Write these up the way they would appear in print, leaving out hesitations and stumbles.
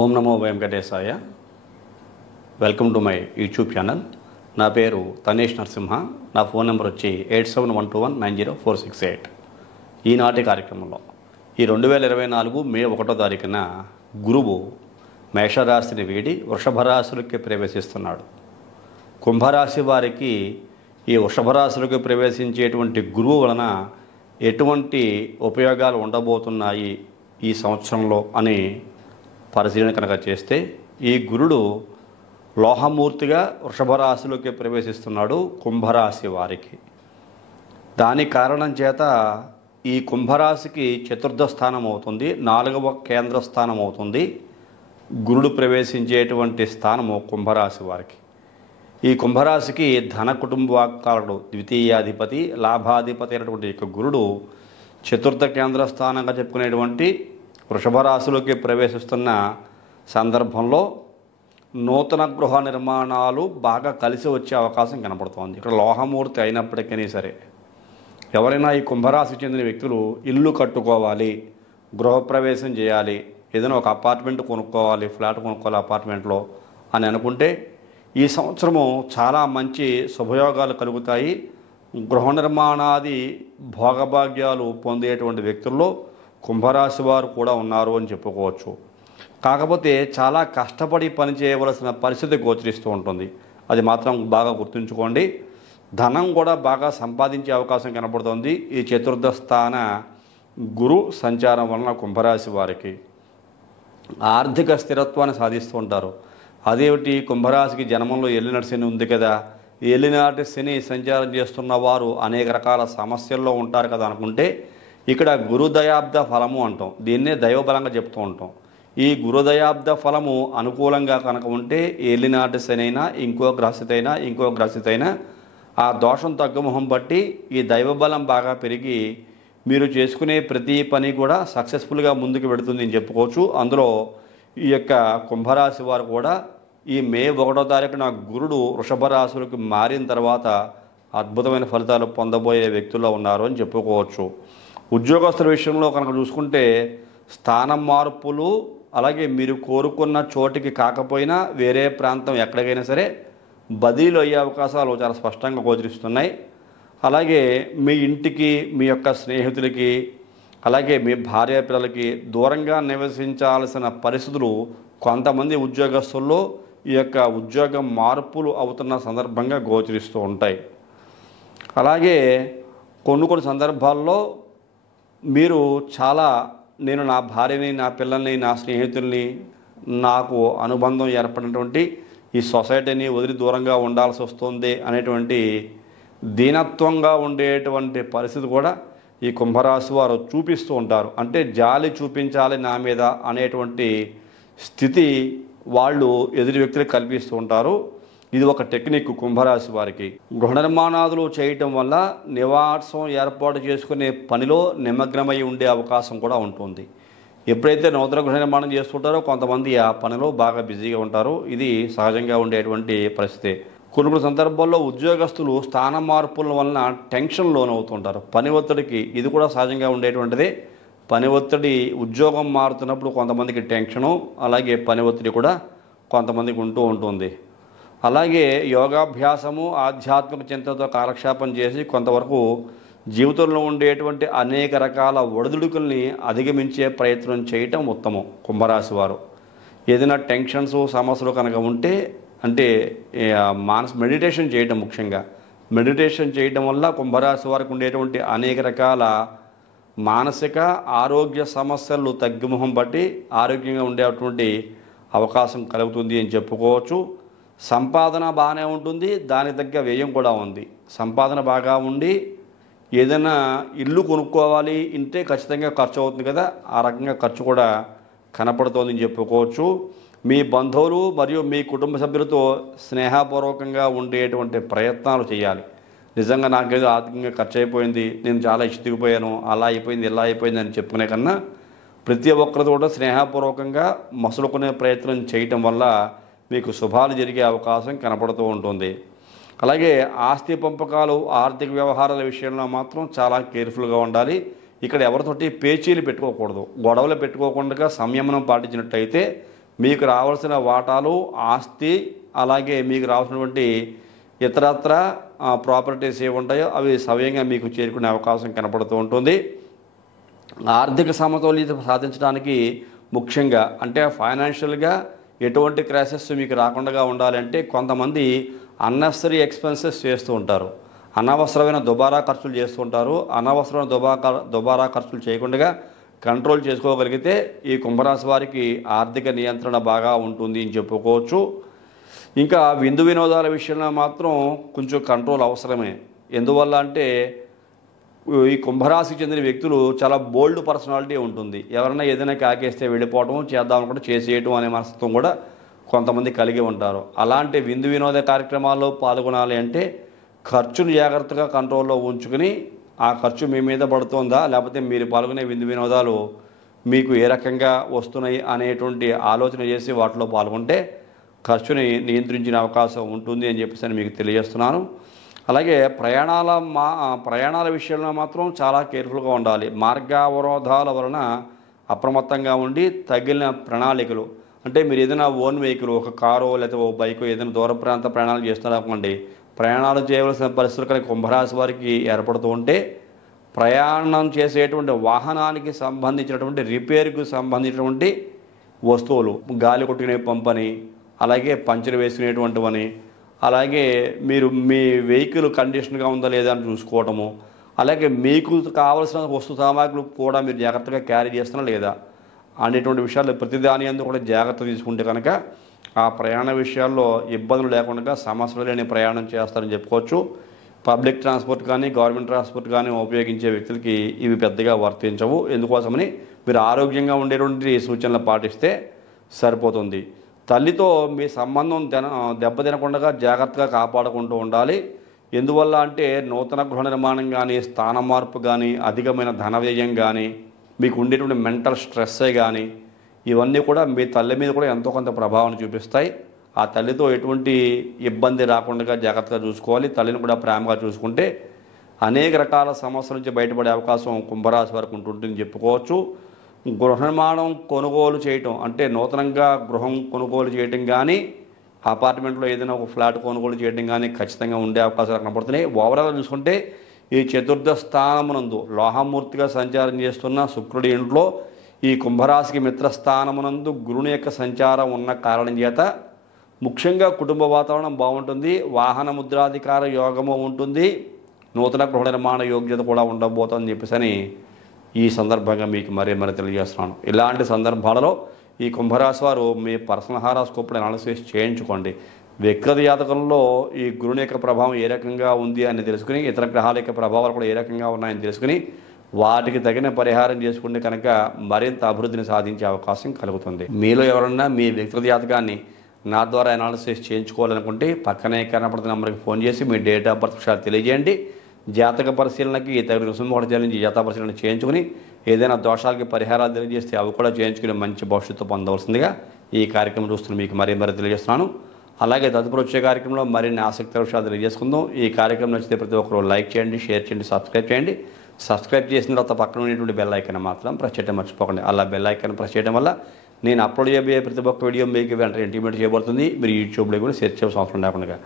Om Namo Venkatesaya. Welcome to my YouTube channel. నా పేరు తనేష్ నరసింహ. నా ఫోన్ నెంబర్ వచ్చి 8712190468. ఈనాటి కార్యక్రమంలో ఈ 2024 మే 1వ తారీఖున గురువు మేషరాశిని వీడి వృషభ రాశిలోకి ప్రవేశిస్తున్నాడు. కుంభరాశి వారికి ఈ వృషభ రాశిలోకి ప్రవేశించేటువంటి గురువు వలన ఎటువంటి ఉపయోగాలు ఉండబోతున్నాయి ఈ సంవత్సరంలో అని పరిశీలన కనుక చేస్తే, ఈ గురుడు లోహమూర్తిగా వృషభ రాశిలోకి ప్రవేశిస్తున్నాడు కుంభరాశి వారికి. దాని కారణం చేత ఈ కుంభరాశికి చతుర్థ స్థానం అవుతుంది, 4వ కేంద్ర స్థానం అవుతుంది గురుడు ప్రవేశించేటువంటి స్థానము కుంభరాశి వారికి. ఈ కుంభరాశికి ధన కుటుంబకారుడు, ద్వితీయాధిపతి, లాభాధిపతి అయినటువంటి యొక్క గురుడు చతుర్థ కేంద్ర స్థానంగా చెప్పుకునేటువంటి వృషభ రాశిలోకి ప్రవేశిస్తున్న సందర్భంలో నూతన గృహ నిర్మాణాలు బాగా కలిసి వచ్చే అవకాశం కనపడుతోంది. ఇక్కడ లోహమూర్తి అయినప్పటికీ సరే ఎవరైనా ఈ కుంభరాశికి చెందిన వ్యక్తులు ఇల్లు కట్టుకోవాలి, గృహప్రవేశం చేయాలి, ఏదైనా ఒక అపార్ట్మెంట్ కొనుక్కోవాలి, ఫ్లాట్ కొనుక్కోవాలి అపార్ట్మెంట్లో అని అనుకుంటే ఈ సంవత్సరము చాలా మంచి శుభయోగాలు కలుగుతాయి. గృహ నిర్మాణాది భోగభాగ్యాలు పొందేటువంటి వ్యక్తుల్లో కుంభరాశి వారు కూడా ఉన్నారు అని చెప్పుకోవచ్చు. కాకపోతే చాలా కష్టపడి పని చేయవలసిన పరిస్థితి గోచరిస్తూ ఉంటుంది. అది మాత్రం బాగా గుర్తుంచుకోండి. ధనం కూడా బాగా సంపాదించే అవకాశం కనబడుతుంది ఈ చతుర్థ స్థాన గురు సంచారం వలన. కుంభరాశి వారికి ఆర్థిక స్థిరత్వాన్ని సాధిస్తూ ఉంటారు. అదేమిటి, కుంభరాశికి జన్మంలో ఏలినాటి శని ఉంది కదా, ఏలినాటి శని సంచారం చేస్తున్న వారు అనేక రకాల సమస్యల్లో ఉంటారు కదా అనుకుంటే, ఇక్కడ గురుదయాబ్ద ఫలము అంటాం, దీన్నే దైవబలంగా చెప్తూ ఉంటాం. ఈ గురుదయాబ్ద ఫలము అనుకూలంగా కనుక ఉంటే ఏలినాటి శని అయినా ఇంకో గ్రహస్థితి అయినా ఆ దోషం తగ్గుముఖం బట్టి ఈ దైవబలం బాగా పెరిగి మీరు చేసుకునే ప్రతి పని కూడా సక్సెస్ఫుల్గా ముందుకు వెళుతుంది అని చెప్పుకోవచ్చు. అందులో ఈ యొక్క కుంభరాశి వారు కూడా ఈ మే 1వ తారీఖున గురుడు వృషభ రాశులకు మారిన తర్వాత అద్భుతమైన ఫలితాలు పొందబోయే వ్యక్తుల్లో ఉన్నారు అని చెప్పుకోవచ్చు. ఉద్యోగస్తుల విషయంలో కనుక చూసుకుంటే స్థానం మార్పులు, అలాగే మీరు కోరుకున్న చోటికి కాకపోయినా వేరే ప్రాంతం ఎక్కడికైనా సరే బదిలీలు అయ్యే అవకాశాలు చాలా స్పష్టంగా గోచరిస్తున్నాయి. అలాగే మీ ఇంటికి, మీ యొక్క స్నేహితులకి, అలాగే మీ భార్య పిల్లలకి దూరంగా నివసించాల్సిన పరిస్థితులు కొంతమంది ఉద్యోగస్తుల్లో ఈ యొక్క ఉద్యోగ మార్పులు అవుతున్న సందర్భంగా గోచరిస్తూ ఉంటాయి. అలాగే కొన్ని సందర్భాల్లో మీరు నేను నా భార్యని, నా పిల్లల్ని, నా స్నేహితుల్ని, నాకు అనుబంధం ఏర్పడినటువంటి ఈ సొసైటీని వదిలి దూరంగా ఉండాల్సి వస్తుంది అనేటువంటి దీనత్వంగా ఉండేటువంటి పరిస్థితి కూడా ఈ కుంభరాశి వారు చూపిస్తూ ఉంటారు. అంటే జాలి చూపించాలి నా మీద అనేటువంటి స్థితి వాళ్ళు ఎదుటి వ్యక్తులకు కల్పిస్తూ ఉంటారు. ఇది ఒక టెక్నిక్ కుంభరాశి వారికి. గృహ నిర్మాణాదులు చేయటం వల్ల నివాసం ఏర్పాటు చేసుకునే పనిలో నిమగ్నమై ఉండే అవకాశం కూడా ఉంటుంది. ఎప్పుడైతే నూతన గృహ నిర్మాణం చేస్తుంటారో కొంతమంది ఆ పనిలో బాగా బిజీగా ఉంటారు. ఇది సహజంగా ఉండేటువంటి పరిస్థితి. కొన్ని సందర్భాల్లో ఉద్యోగస్తులు స్థాన మార్పుల వలన టెన్షన్ లోనవుతుంటారు, పని ఒత్తిడికి. ఇది కూడా సహజంగా ఉండేటువంటిదే. పని ఒత్తిడి, ఉద్యోగం మారుతున్నప్పుడు కొంతమందికి టెన్షను, అలాగే పని ఒత్తిడి కూడా కొంతమందికి ఉంటూ ఉంటుంది. అలాగే యోగాభ్యాసము, ఆధ్యాత్మిక చింతనతో కాలక్షేపం చేసి కొంతవరకు జీవితంలో ఉండేటువంటి అనేక రకాల ఒడిదుడుకుల్ని అధిగమించే ప్రయత్నం చేయటం ఉత్తమం. కుంభరాశి వారు ఏదైనా టెన్షన్స్, సమస్యలు కనుక ఉంటే అంటే మెడిటేషన్ చేయటం, ముఖ్యంగా మెడిటేషన్ చేయటం వల్ల కుంభరాశి వారికి ఉండేటువంటి అనేక రకాల మానసిక ఆరోగ్య సమస్యలు తగ్గుముఖం బట్టి ఆరోగ్యంగా ఉండేటువంటి అవకాశం కలుగుతుంది అని చెప్పుకోవచ్చు. సంపాదన బాగానే ఉంటుంది, దానికి తగ్గ వ్యయం కూడా ఉంది. సంపాదన బాగా ఉండి ఏదైనా ఇల్లు కొనుక్కోవాలి అంటే ఖచ్చితంగా ఖర్చు అవుతుంది కదా, ఆ రకంగా ఖర్చు కూడా కనపడుతోందని చెప్పుకోవచ్చు. మీ బంధువులు మరియు మీ కుటుంబ సభ్యులతో స్నేహపూర్వకంగా ఉండేటువంటి ప్రయత్నాలు చేయాలి. నిజంగా నాకేదో ఆర్థికంగా ఖర్చు అయిపోయింది, నేను చాలా ఇచ్చిపోయాను, అలా అయిపోయింది, ఇలా అయిపోయింది అని చెప్పుకునే కన్నా ప్రతి ఒక్కరితో కూడా స్నేహపూర్వకంగా మసులుకునే ప్రయత్నం చేయటం వల్ల మీకు శుభాలు జరిగే అవకాశం కనపడుతూ ఉంటుంది. అలాగే ఆస్తి పంపకాలు, ఆర్థిక వ్యవహారాల విషయంలో మాత్రం చాలా కేర్ఫుల్గా ఉండాలి. ఇక్కడ ఎవరితోటి పేచీలు పెట్టుకోకూడదు, గొడవలు పెట్టుకోకుండా సంయమనం పాటించినట్టయితే మీకు రావాల్సిన వాటాలు, ఆస్తి, అలాగే మీకు రావాల్సినటువంటి ఇతరత్ర ప్రాపర్టీస్ ఏవి ఉంటాయో అవి సవ్యంగా మీకు చేరుకునే అవకాశం కనపడుతూ ఉంటుంది. ఆర్థిక సమతుల్యత సాధించడానికి ముఖ్యంగా అంటే ఫైనాన్షియల్గా ఎటువంటి క్రైసిస్ మీకు రాకుండా ఉండాలంటే కొంతమంది అన్నెసరీ ఎక్స్పెన్సెస్ చేస్తూ ఉంటారు, అనవసరమైన దుబారా ఖర్చులు చేస్తూ ఉంటారు. అనవసరమైన దుబారా ఖర్చులు చేయకుండా కంట్రోల్ చేసుకోగలిగితే ఈ కుంభరాశి వారికి ఆర్థిక నియంత్రణ బాగా ఉంటుంది అని చెప్పుకోవచ్చు. ఇంకా విందు వినోదాల విషయంలో మాత్రం కొంచెం కంట్రోల్ అవసరమే. ఎందువల్ల అంటే ఈ కుంభరాశికి చెందిన వ్యక్తులు చాలా బోల్డ్ పర్సనాలిటీ ఉంటుంది. ఎవరైనా ఏదైనా కాకేస్తే వెళ్ళిపోవడం, చేద్దామనుకుంటే చేసేయటం అనే మనస్తత్వం కూడా కొంతమంది కలిగి ఉంటారు. అలాంటి విందు వినోద కార్యక్రమాల్లో పాల్గొనాలి అంటే ఖర్చును జాగ్రత్తగా కంట్రోల్లో ఉంచుకుని ఆ ఖర్చు మీ మీద పడుతుందా లేకపోతే మీరు పాల్గొనే విందు వినోదాలు మీకు ఏ రకంగా వస్తున్నాయి అనేటువంటి ఆలోచన చేసి వాటిలో పాల్గొంటే ఖర్చుని నియంత్రించిన అవకాశం ఉంటుంది అని చెప్పేసి మీకు తెలియజేస్తున్నాను. అలాగే ప్రయాణాల విషయంలో మాత్రం చాలా కేర్ఫుల్గా ఉండాలి. మార్గావరోధాల వలన అప్రమత్తంగా ఉండి తగిన ప్రణాళికలు అంటే మీరు ఏదైనా ఓన్ వెహికల్, ఒక కారో లేకపోతే ఒక బైకో ఏదైనా దూర ప్రాంత ప్రయాణాలు చేస్తున్నారనుకోండి, ప్రయాణాలు చేయవలసిన పరిస్థితులు కానీ కుంభరాశి వారికి ఏర్పడుతూ ఉంటే ప్రయాణం చేసేటువంటి వాహనానికి సంబంధించినటువంటి రిపేర్కు సంబంధించినటువంటి వస్తువులు, గాలి కొట్టుకునే పంపని, అలాగే పంచర్ వేసుకునేటువంటివని, అలాగే మీరు మీ వెహికల్ కండిషన్గా ఉందా లేదా అని చూసుకోవటము, అలాగే మీకు కావలసిన వస్తు సామాగ్రులు కూడా మీరు జాగ్రత్తగా క్యారీ చేస్తున్నా లేదా అనేటువంటి విషయాలు ప్రతిదాని అందు కూడా జాగ్రత్త తీసుకుంటే కనుక ఆ ప్రయాణ విషయాల్లో ఇబ్బందులు లేకుండా సమస్యలు లేని ప్రయాణం చేస్తారని చెప్పుకోవచ్చు. పబ్లిక్ ట్రాన్స్పోర్ట్ కానీ గవర్నమెంట్ ట్రాన్స్పోర్ట్ కానీ ఉపయోగించే వ్యక్తులకి ఇవి పెద్దగా వర్తించవు. ఎందుకోసమని మీరు ఆరోగ్యంగా ఉండేటువంటి సూచనలు పాటిస్తే సరిపోతుంది. తల్లితో మీ సంబంధం దెబ్బతినకుండా జాగ్రత్తగా కాపాడుకుంటూ ఉండాలి. ఎందువల్ల అంటే నూతన గృహ నిర్మాణం కానీ, స్థాన మార్పు కానీ, అధికమైన ధన వ్యయం కానీ, మీకు ఉండేటువంటి మెంటల్ స్ట్రెస్సే కానీ ఇవన్నీ కూడా మీ తల్లి మీద కూడా ఎంతో కొంత ప్రభావం చూపిస్తాయి. ఆ తల్లితో ఎటువంటి ఇబ్బంది రాకుండా జాగ్రత్తగా చూసుకోవాలి. తల్లిని కూడా ప్రేమగా చూసుకుంటే అనేక రకాల సమస్యల నుంచి బయటపడే అవకాశం కుంభరాశి వరకు ఉంటుందని చెప్పుకోవచ్చు. గృహ నిర్మాణం కొనుగోలు చేయటం అంటే నూతనంగా గృహం కొనుగోలు చేయటం కానీ, అపార్ట్మెంట్లో ఏదైనా ఒక ఫ్లాట్ కొనుగోలు చేయడం కానీ ఖచ్చితంగా ఉండే అవకాశాలు కనపడుతున్నాయి. ఓవరాల్గా చూసుకుంటే ఈ చతుర్థ స్థానమునందు లోహమూర్తిగా సంచారం చేస్తున్న శుక్రుడి ఇంట్లో ఈ కుంభరాశికి మిత్రస్థానమునందు గురుని యొక్క సంచారం ఉన్న కారణం చేత ముఖ్యంగా కుటుంబ వాతావరణం బాగుంటుంది. వాహన ముద్రాధికార యోగము ఉంటుంది. నూతన గృహ నిర్మాణ యోగ్యత కూడా ఉండబోతుందని చెప్పేసి ఈ సందర్భంగా మీకు మరీ తెలియజేస్తున్నాను. ఇలాంటి సందర్భాలలో ఈ కుంభరాశి వారు మీ పర్సనల్ హారోస్కోప్ అనాలిసిస్ చేయించుకోండి. వ్యక్తిగత జాతకంలో ఈ గురుని యొక్క ప్రభావం ఏ రకంగా ఉంది అని తెలుసుకుని, ఇతర గ్రహాల యొక్క ప్రభావాలు కూడా ఏ రకంగా ఉన్నాయని తెలుసుకుని వాటికి తగిన పరిహారం చేసుకుంటే కనుక మరింత అభివృద్ధిని సాధించే అవకాశం కలుగుతుంది. మీలో ఎవరన్నా మీ వ్యక్తిగత జాతకాన్ని నా ద్వారా అనాలిసిస్ చేయించుకోవాలనుకుంటే పక్కనే కనపడుతున్న నెంబర్కి ఫోన్ చేసి మీ డేట్ ఆఫ్ బర్త్ విషయాలు తెలియజేయండి. జాతక పరిశీలనకి తగిన రుసుము చెల్లించి జాతక పరిశీలన చేయించుకుని ఏదైనా దోషాలకి పరిహారాలు తెలియజేస్తే అవి కూడా చేయించుకుని మంచి భవిష్యత్తు పొందవలసిందిగా ఈ కార్యక్రమం చూస్తున్న మీకు మరీ తెలియజేస్తున్నాను. అలాగే తదుపరి వచ్చే కార్యక్రమంలో మరిన్ని ఆసక్తికర విషయాలు తెలియజేసుకుందాం. ఈ కార్యక్రమం నచ్చితే ప్రతి ఒక్కరు లైక్ చేయండి, షేర్ చేయండి, సబ్స్క్రైబ్ చేయండి. సబ్స్క్రైబ్ చేసిన తర్వాత పక్కన ఉండేటువంటి బెల్ ఐకాన్ మాత్రం ప్రెస్ చేయడం మర్చిపోకండి. అలా బెల్ ఐకాన్ ప్రెస్ చేయడం వల్ల నేను అప్లోడ్ చేయబోయే ప్రతి ఒక్క వీడియో మీకు వెంటనే ఇంటిమేట్ చేయబడుతుంది. మీరు యూట్యూబ్లో కూడా సెర్చ్ చేయాల్సిన అవసరం లేకుండా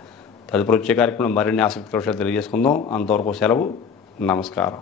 తదుపరి వచ్చే కార్యక్రమంలో మరిన్ని ఆసక్తికర విషయాలు తెలియజేసుకుందాం. అంతవరకు సెలవు. నమస్కారం.